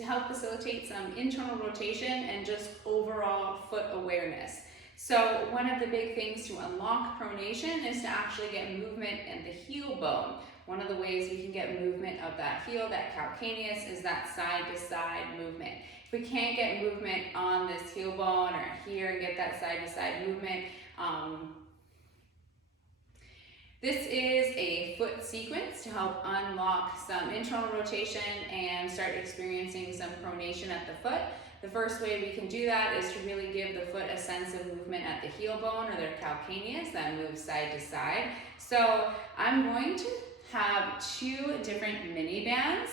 to help facilitate some internal rotation and just overall foot awareness. So one of the big things to unlock pronation is to actually get movement in the heel bone. One of the ways we can get movement of that heel, that calcaneus, is that side-to-side movement. If we can't get movement on this heel bone or here and get that side-to-side movement, this is a foot sequence to help unlock some internal rotation and start experiencing some pronation at the foot. The first way we can do that is to really give the foot a sense of movement at the heel bone or their calcaneus that moves side to side. So I'm going to have 2 different mini bands,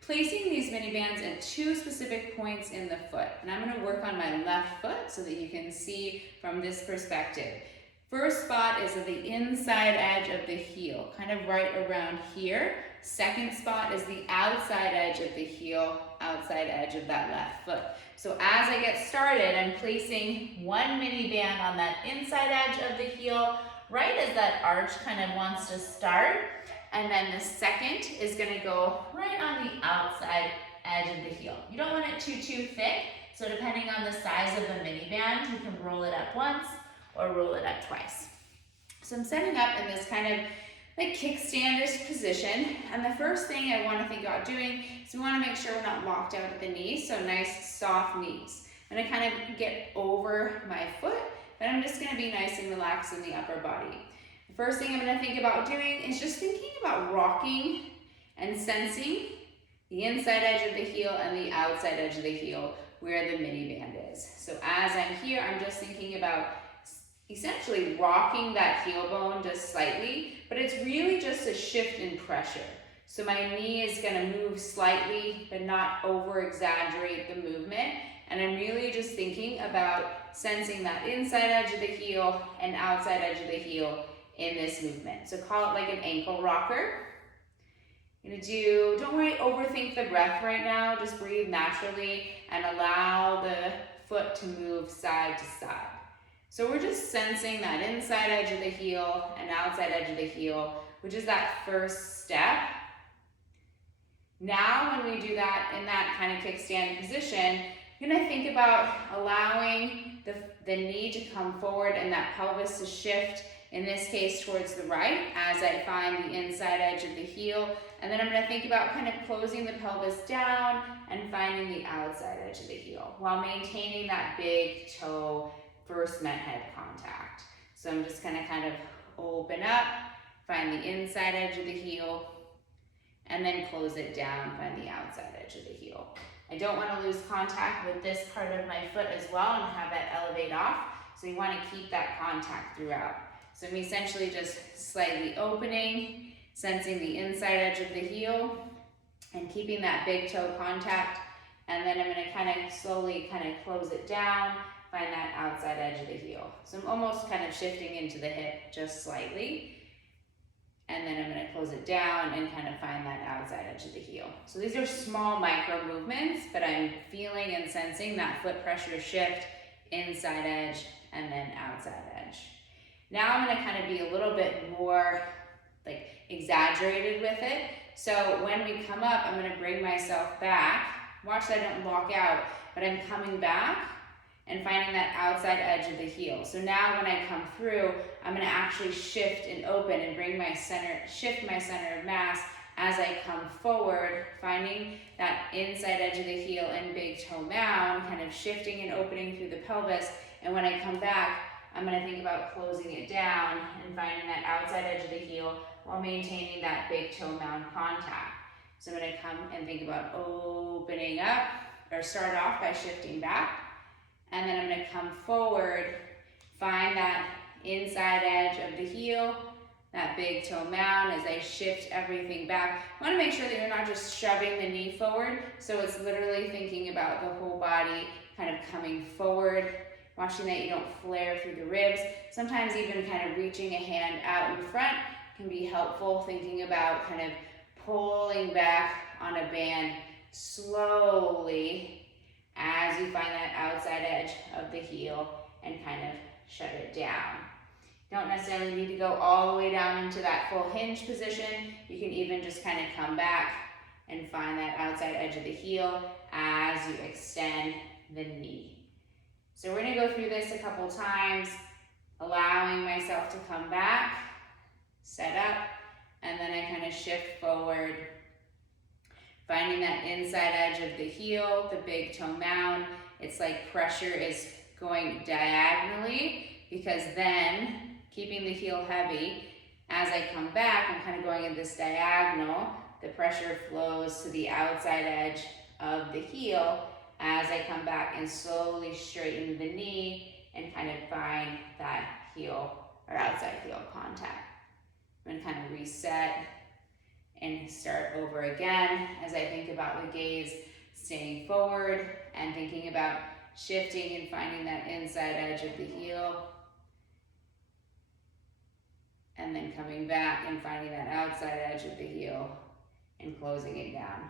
placing these mini bands at 2 specific points in the foot. And I'm going to work on my left foot so that you can see from this perspective. First spot is at the inside edge of the heel, kind of right around here. Second spot is the outside edge of the heel, outside edge of that left foot. So as I get started, I'm placing 1 mini band on that inside edge of the heel, right as that arch kind of wants to start. And then the second is going to go right on the outside edge of the heel. You don't want it too thick, so depending on the size of the mini band, you can roll it up once or roll it up twice. So I'm setting up in this kind of like kickstandish position, and the first thing I want to think about doing is we want to make sure we're not locked out at the knees, so nice soft knees. I'm going to kind of get over my foot, but I'm just going to be nice and relaxed in the upper body. The first thing I'm going to think about doing is just thinking about rocking and sensing the inside edge of the heel and the outside edge of the heel where the mini band is. So as I'm here, I'm just thinking about essentially rocking that heel bone just slightly, but it's really just a shift in pressure. So my knee is going to move slightly, but not over exaggerate the movement. And I'm really just thinking about sensing that inside edge of the heel and outside edge of the heel in this movement. So call it like an ankle rocker. You're gonna don't worry, overthink the breath right now. Just breathe naturally and allow the foot to move side to side. So we're just sensing that inside edge of the heel and outside edge of the heel, which is that first step. Now when we do that in that kind of kickstand position, you're gonna think about allowing the knee to come forward and that pelvis to shift, in this case towards the right, as I find the inside edge of the heel. And then I'm gonna think about kind of closing the pelvis down and finding the outside edge of the heel while maintaining that big toe first met head contact. So I'm just gonna kind of open up, find the inside edge of the heel, and then close it down, find the outside edge of the heel. I don't wanna lose contact with this part of my foot as well and have that elevate off. So you wanna keep that contact throughout. So I'm essentially just slightly opening, sensing the inside edge of the heel, and keeping that big toe contact. And then I'm gonna kind of slowly kind of close it down, find that outside edge of the heel. So I'm almost kind of shifting into the hip just slightly. And then I'm going to close it down and kind of find that outside edge of the heel. So these are small micro movements, but I'm feeling and sensing that foot pressure shift, inside edge and then outside edge. Now I'm going to kind of be a little bit more like exaggerated with it. So when we come up, I'm going to bring myself back. Watch that I don't lock out, but I'm coming back and finding that outside edge of the heel. So now when I come through, I'm gonna actually shift and open and bring my center, shift my center of mass as I come forward, finding that inside edge of the heel and big toe mound, kind of shifting and opening through the pelvis. And when I come back, I'm gonna think about closing it down and finding that outside edge of the heel while maintaining that big toe mound contact. So I'm gonna come and think about opening up, or start off by shifting back. And then I'm going to come forward, find that inside edge of the heel, that big toe mound as I shift everything back. I want to make sure that you're not just shoving the knee forward, so it's literally thinking about the whole body kind of coming forward, watching that you don't flare through the ribs. Sometimes even kind of reaching a hand out in front can be helpful, thinking about kind of pulling back on a band slowly as you find that outside edge of the heel and kind of shut it down. Don't necessarily need to go all the way down into that full hinge position. You can even just kind of come back and find that outside edge of the heel as you extend the knee. So we're gonna go through this a couple times, allowing myself to come back, set up, and then I kind of shift forward, finding that inside edge of the heel, the big toe mound. It's like pressure is going diagonally, because then keeping the heel heavy, as I come back, I'm kind of going in this diagonal. The pressure flows to the outside edge of the heel as I come back and slowly straighten the knee and kind of find that heel or outside heel contact. I'm going to kind of reset and start over again as I think about the gaze staying forward and thinking about shifting and finding that inside edge of the heel. And then coming back and finding that outside edge of the heel and closing it down.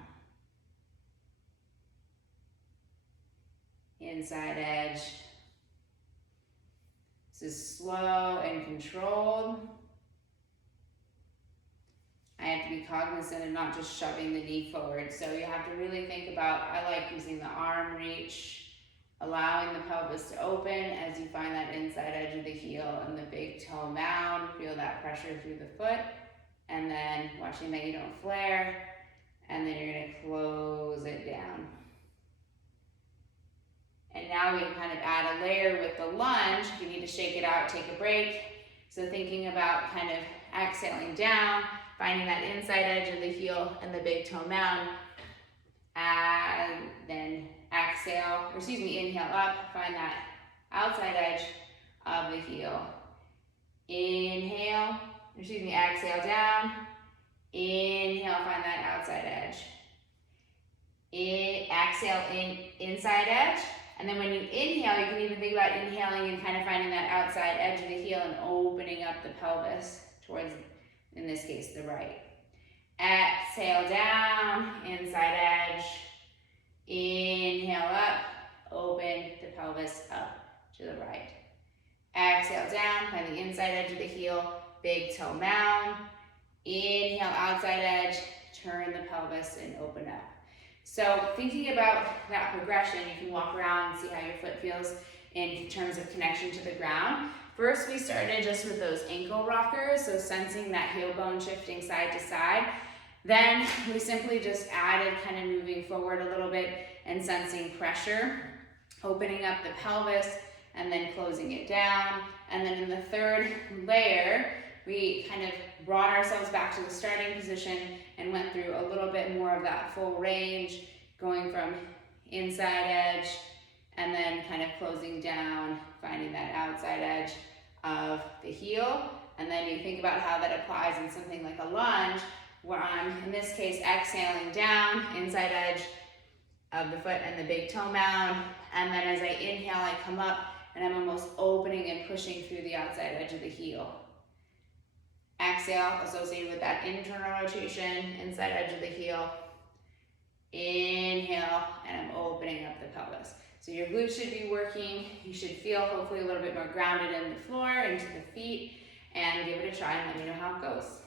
Inside edge. This is slow and controlled. I have to be cognizant of not just shoving the knee forward. So you have to really think about, I like using the arm reach, allowing the pelvis to open as you find that inside edge of the heel and the big toe mound. Feel that pressure through the foot. And then watching that you don't flare. And then you're gonna close it down. And now we can kind of add a layer with the lunge. If you need to shake it out, take a break. So thinking about kind of exhaling down, finding that inside edge of the heel and the big toe mound. And then inhale up, find that outside edge of the heel. Exhale down. Inhale, find that outside edge. Exhale in, inside edge. And then when you inhale, you can even think about inhaling and kind of finding that outside edge of the heel and opening up the pelvis towards, in this case, the right. Exhale down, inside edge. Inhale up, open the pelvis up to the right. Exhale down, find the inside edge of the heel, big toe mound. Inhale, outside edge, turn the pelvis and open up. So thinking about that progression, you can walk around and see how your foot feels in terms of connection to the ground. First, we started just with those ankle rockers, so sensing that heel bone shifting side to side. Then we simply just added kind of moving forward a little bit and sensing pressure, opening up the pelvis and then closing it down. And then in the third layer, we kind of brought ourselves back to the starting position and went through a little bit more of that full range, going from inside edge and then kind of closing down, finding that outside edge of the heel. And then you think about how that applies in something like a lunge, where I'm, in this case, exhaling down, inside edge of the foot and the big toe mound. And then as I inhale, I come up and I'm almost opening and pushing through the outside edge of the heel. Exhale, associated with that internal rotation, inside edge of the heel. Inhale, and I'm opening up the pelvis. So your glutes should be working. You should feel hopefully a little bit more grounded in the floor, into the feet, and give it a try and let me know how it goes.